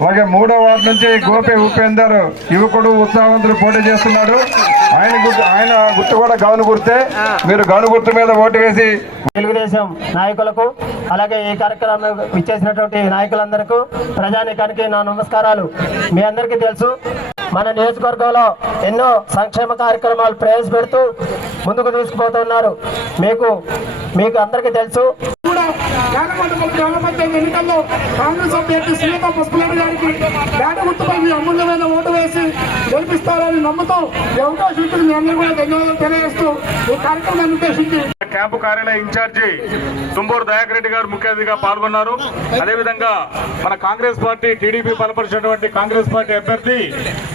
అలాగే మూడో వార్డు నుంచి గోపి ఉపేందర్ యువకుడు ఉత్సాహవంతుడు పోటీ చేస్తున్నాడు. ఆయన గుర్తు ఆయన గుర్తు కూడా గౌను గుర్తే. మీరు గౌను గుర్తు మీద ఓటు వేసి తెలుగుదేశం నాయకులకు అలాగే ఈ కార్యక్రమం ఇచ్చేసినటువంటి నాయకులందరికీ ప్రజానీకానికి నా నమస్కారాలు. మీ అందరికీ తెలుసు. మన నియోజకవర్గంలో ఎన్నో సంక్షేమ కార్యక్రమాలు ప్రవేశపెడుతూ ముందుకు తీసుకుపోతున్నారు మీకు మీకు అందరికీ తెలుసు. కూడా యానమండపం గ్రామ ఎన్నికల్లో కాంగ్రెస్ అభ్యర్థి సునీత పసుపులేటి గారికి పేట గుర్తుపై మీ అమూల్యమైన ఓటు వేసి గెలిపిస్తారని నమ్ముతూ ఈ అవకాశం ఇచ్చిన మీ అందరూ కూడా ధన్యవాదాలు తెలియజేస్తూ ఈ కార్యక్రమాన్ని ఉద్దేశించి క్యాంపు కార్యాలయ ఇన్ఛార్జి తుంబూరు దయాకర్ రెడ్డి గారు ముఖ్య అతిథిగా పాల్గొన్నారు. అదేవిధంగా మన కాంగ్రెస్ పార్టీ టీడీపీ బలపరిచినటువంటి కాంగ్రెస్ పార్టీ అభ్యర్థి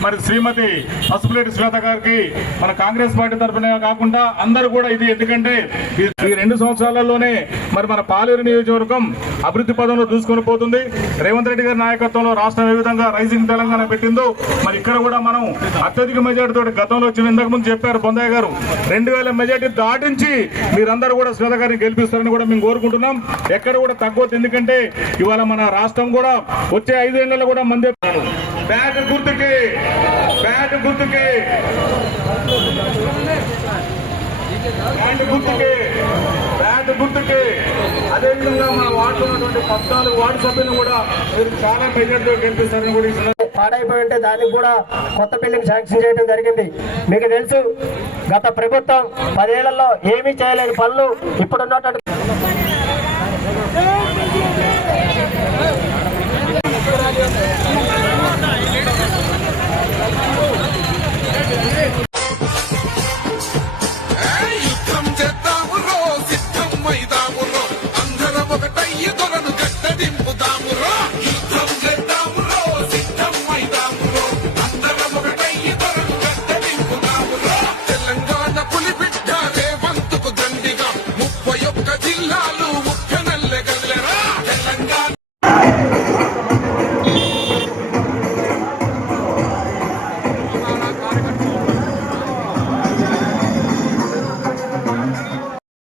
మరి శ్రీమతి పసుపులేటి శ్వేత గారికి మన కాంగ్రెస్ పార్టీ తరఫున కాకుండా అందరూ కూడా ఇది ఎందుకంటే ఈ- ఈ రెండు సంవత్సరాలలోనే మరి మన పాలేరు నియోజకవర్గం అభివృద్ధి పదంలో దూసుకొని పోతుంది. రేవంత్ రెడ్డి గారి నాయకత్వంలో రాష్ట్రం ఏ విధంగా రైజింగ్ తెలంగాణ పెట్టిందో మరి ఇక్కడ కూడా మనం అత్యధిక మెజార్టీ తోటి గతంలో వచ్చిన ఇంతకుముందు చెప్పారు బొందయ్య గారు. రెండు వేల మెజార్టీ దాటించి మీరు మీరందరూ కూడా శ్వేత గారిని గెలిపిస్తారని కూడా మేము కోరుకుంటున్నాం. ఎక్కడ కూడా తగ్గవద్దు ఎందుకంటే ఇవాళ మన రాష్ట్రం కూడా వచ్చే ఐదేళ్ళలో కూడా మంది బ్యాట్ గుర్తుకి బ్యాట్ గుర్తుకి. బ్యాట్ గుర్తుకి బ్యాట్ గుర్తుకి. అదేవిధంగా మన వార్డులో ఉన్నటువంటి పద్నాలుగు వార్డు సభ్యులను కూడా మీరు చాలా మెజార్టీతో గెలిపిస్తారని కూడా పాడైపోయి ఉంటే దానికి కూడా కొత్త బిల్డింగ్ శాంక్షన్ చేయడం జరిగింది. మీకు తెలుసు గత ప్రభుత్వం పదేళ్ళలో ఏమీ చేయలేని పనులు ఇప్పుడున్నటువంటి